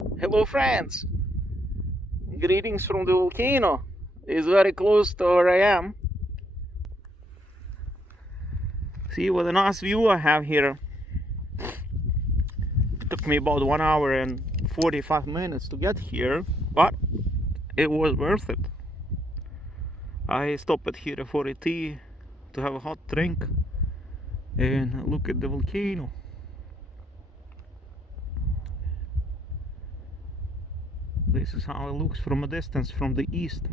Hello friends, greetings from the volcano. It's very close to where I am. See what a nice view I have here. It took me about 1 hour and 45 minutes to get here, but it was worth it. I stopped here for a tea to have a hot drink and look at the volcano. This is how it looks from a distance from the east.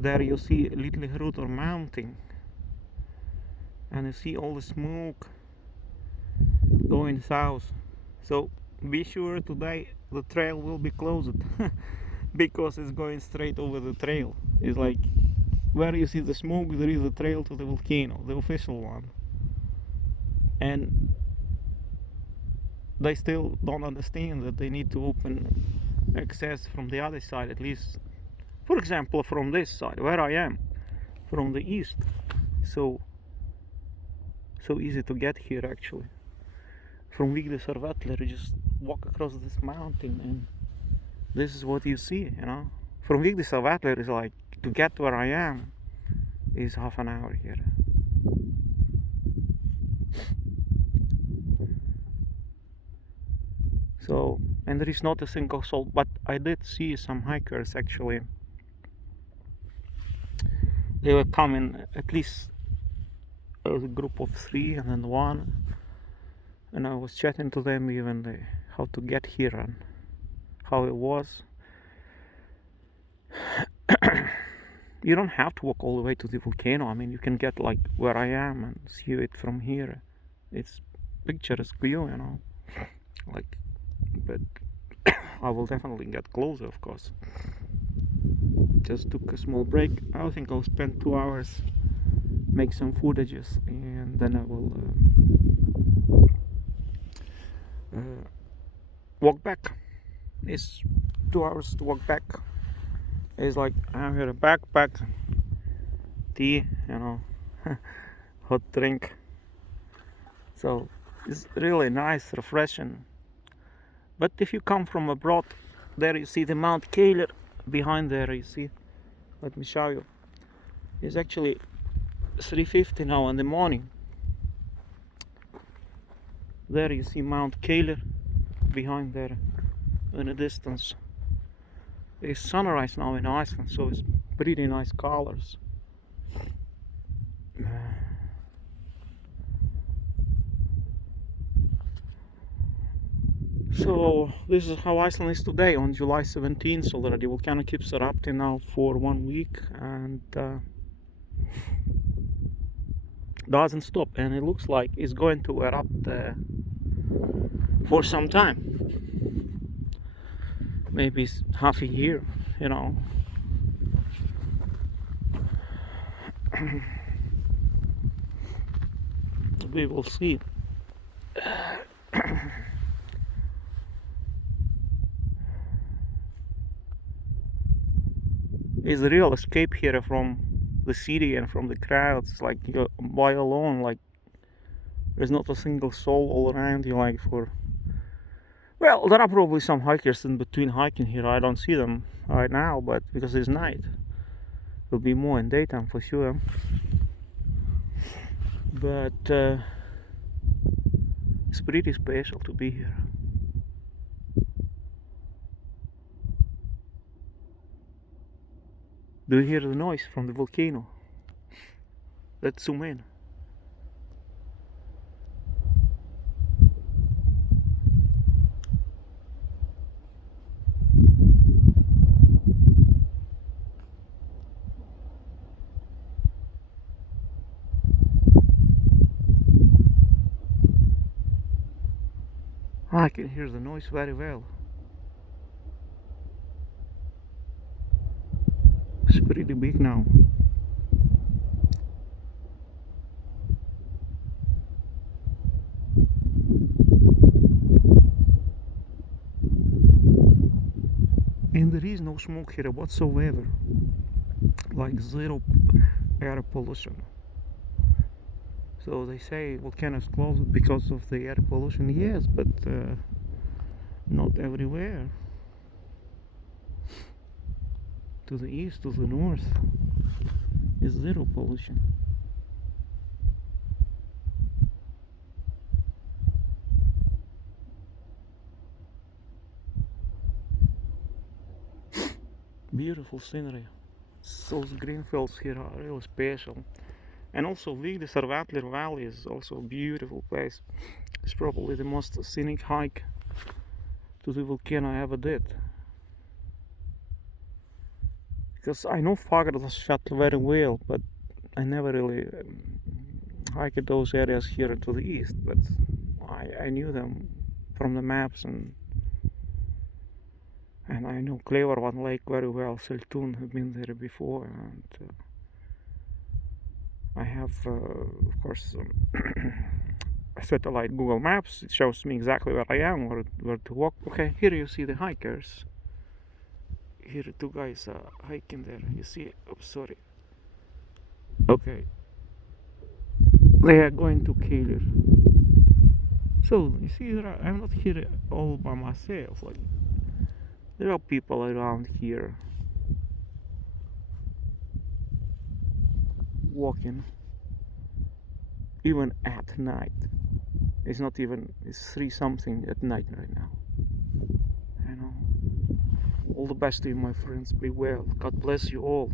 There you see Litlihrutur mountain, and you see all the smoke going south. So be sure today the trail will be closed because it's going straight over the trail. It's like where you see the smoke, there is a trail to the volcano, the official one. And they still don't understand that they need to open access from the other side, at least, for example, from this side where I am, from the east. So easy to get here actually. From Fagradalsfjall, you just walk across this mountain and this is what you see, you know. From Fagradalsfjall is like, to get where I am is half an hour here. So, and there is not a single soul, but I did see some hikers actually. They were coming, at least a group of 3 and then 1, and I was chatting to them even how to get here and how it was. You don't have to walk all the way to the volcano. I mean, you can get like where I am and see it from here. It's picturesque view, you know. Like, but I will definitely get closer, of course. Just took a small break. I think I'll spend 2 hours, make some footages, and then I will walk back. It's 2 hours to walk back. It's like I have here a backpack, tea, you know, hot drink. So it's really nice, refreshing. But if you come from abroad, there you see the Mount Keilir. Behind there you see, let me show you. It's actually 3:50 now in the morning. There you see Mount Keilir behind there in the distance. It's sunrise now in Iceland, so it's pretty nice colors. So this is how Iceland is today on July 17th already. The volcano keeps erupting now for 1 week and doesn't stop, and it looks like it's going to erupt for some time. Maybe half a year, you know. We will see. It's a real escape here from the city and from the crowds. It's like you're by alone, like there's not a single soul all around you. Like well, there are probably some hikers in between hiking here. I don't see them right now, but because it's night, there'll be more in daytime for sure. But it's pretty special to be here. Do you hear the noise from the volcano? Let's zoom in. I can hear the noise very well. It's pretty big now. And there is no smoke here whatsoever, like zero air pollution. So they say volcanoes closed because of the air pollution. Yes, but Not everywhere. To the east, to the north, is zero pollution. Beautiful scenery. Those green fields here are really special. And also Litlihrutur Valley is also a beautiful place. It's probably the most scenic hike to the volcano I ever did. Because I know Fagradalsfjall very well, but I never really hiked those areas here to the east. But I knew them from the maps, and I know Klevervan Lake very well. Seltun have been there before, and I have, of course, satellite Google Maps. It shows me exactly where I am, where to walk. Okay, here you see the hikers. Here two guys are hiking there. You see? Oh, sorry. Okay. They are going to Kalir. So you see, I'm not here all by myself. Like, there are people around here walking, even at night. It's not even, it's 3 something at night right now. You know. All the best to you, my friends. Be well. God bless you all.